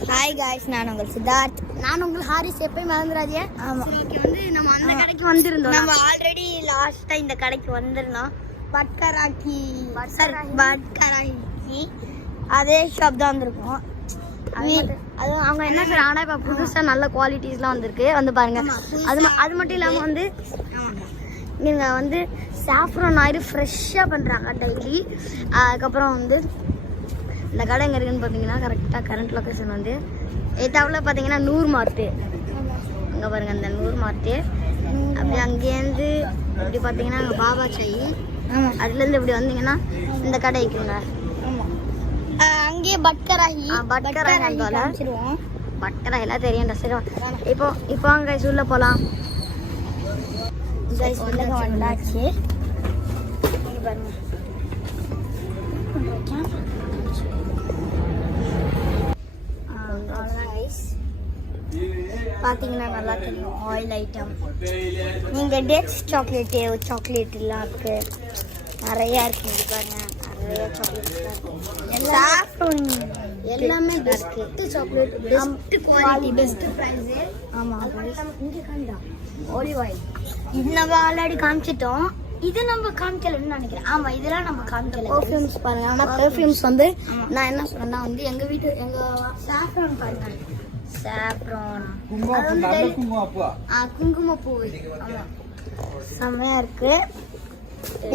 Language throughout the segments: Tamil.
ஹாய் காய்ஸ், நான் உங்கள் சித்தார்த். நான் உங்கள் ஹாரிஸ். எப்பயும் மறந்துடாதே. ஆமாம், ஓகே. வந்து நம்ம அந்த கடைக்கு வந்திருந்தோம். நம்ம ஆல்ரெடி லாஸ்ட்டாக இந்த கடைக்கு வந்திருந்தோம். பட்கராக்கி அதே ஷாப் தான் வந்திருக்கோம். அது அவங்க என்ன சொல்றாங்கன்னா இப்போ புதுசாக நல்ல குவாலிட்டிஸ்லாம் வந்திருக்கு. வந்து பாருங்க. அது மட்டும் இல்லாமல் வந்து நீங்கள் வந்து சாஃப்ரான் ஆயில் ஃப்ரெஷ்ஷாக பண்ணுறாங்க டெய்லி. அதுக்கப்புறம் வந்து இந்த கடை எங்கே இருக்குன்னு பார்த்தீங்கன்னா கரெக்டாக கரண்ட் லொக்கேஷன் வந்து எத்தாவில் பார்த்தீங்கன்னா நூறு மார்ட்டு. அங்கே பாருங்கள் அந்த நூறு மார்ட்டு. அப்படி அங்கேருந்து இப்படி பார்த்தீங்கன்னா அங்கே பாபா சாய். அதுலேருந்து இப்படி வந்தீங்கன்னா இந்த கடை இருக்குங்க. அங்கேயே பட்கராகி பட்டராயெல்லாம் தெரியும். சரி, இப்போ அங்கே உள்ள போகலாம். வந்தாச்சு. பாருங்க, பார்த்தீங்கன்னா நல்லா தெரியும். ஆயில் ஐட்டம், நீங்கள் டேட்ஸ் சாக்லேட் எல்லாம் இருக்கு, நிறையா இருக்கு. இது பாருங்க, நிறைய சாக்லேட்ஸ்லாம் இருக்கு. எல்லாமே best chocolate, best quality, best price. ஆமாம், இங்கே காண்டா ஆலிவ் ஆயில். இது நம்ம ஆல்ரெடி காமிச்சிட்டோம். இது நம்ம காமிக்கலன்னு நினைக்கிறேன். ஆமா, இதெல்லாம் நம்ம காமிக்கல. பெர்ஃப்யூம்ஸ் பாருங்க. ஆனால் பெர்ஃப்யூம்ஸ் வந்து நான் என்ன சொன்னேன்னா வந்து எங்கள் சாஃப்ரான் பாருங்க. சாஃப்ரான் குங்குமப்பூ. ஆமாம், செம்மையாக இருக்கு.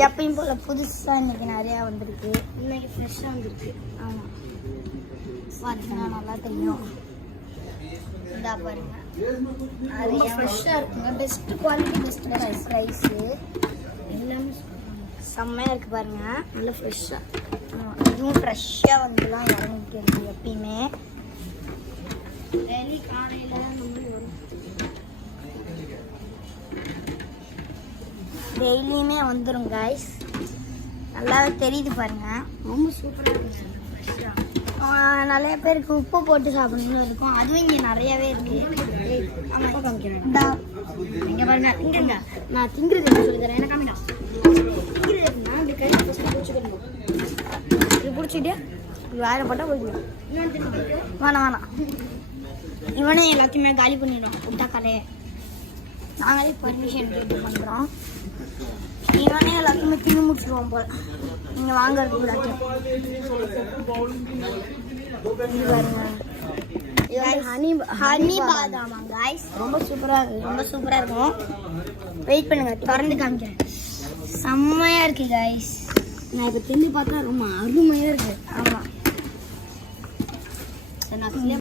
எப்பயும் போல புதுசாக இன்னைக்கு நிறையா வந்திருக்கு. இன்னைக்கு ஃப்ரெஷ்ஷாக வந்துருக்கு. ஆமாம், பார்த்தீங்கன்னா நல்லா தெரியும். இதா பாருங்க, ரொம்ப ஃப்ரெஷ்ஷாக இருக்குங்க. Best quality, best price. எல்லாமே செம்மையாக இருக்குது பாருங்க. நல்லா ஃப்ரெஷ்ஷாக. இதுவும் ஃப்ரெஷ்ஷாக வந்துலாம் இறங்கிக்கிறது எப்பயுமே. டெய்லி காலையில் டெய்லியுமே வந்துடும் காய்ஸ். நல்லா தெரியுது பாருங்க. ரொம்ப சூப்பராக இருக்குங்க. நிறைய பேருக்கு உப்பு போட்டு சாப்பிடணும்னு இருக்கும். அதுவும் இங்கே நிறையாவே இருக்கு. இங்கே பாருங்க, திங்குங்க. நான் திங்குறது என்ன சொல்லி தரேன். என்ன காமிடா திங்குறது இருக்குன்னா இப்படி கை ஃபஸ்ட்டு பிடிச்சிக்கணும். இது பிடிச்சிட்டு வேலை போட்டால் போய்க்கலாம். இன்னொன்று தின்னு வேணாம். இவனே எல்லாத்தையுமே காலி பண்ணிடும் விட்டா கடையை. நாங்களே பர்மிஷன் கேட்டு பண்ணுறோம். இவனே எல்லாத்தையுமே தின்னு முடிச்சிடுவோம் போல். நீங்கள் வாங்குறது எல்லாத்தையும். ஹனி பாதாமா காய்ஸ், ரொம்ப சூப்பராக இருக்கும். வெயிட் பண்ணுங்க, திறந்து காமிக்கிறேன். செம்மையாக இருக்கு காய்ஸ். நான் இப்போ தின்னு பார்த்தா ரொம்ப அருமையாக இருக்கு. ஆமாம், சரி, நான்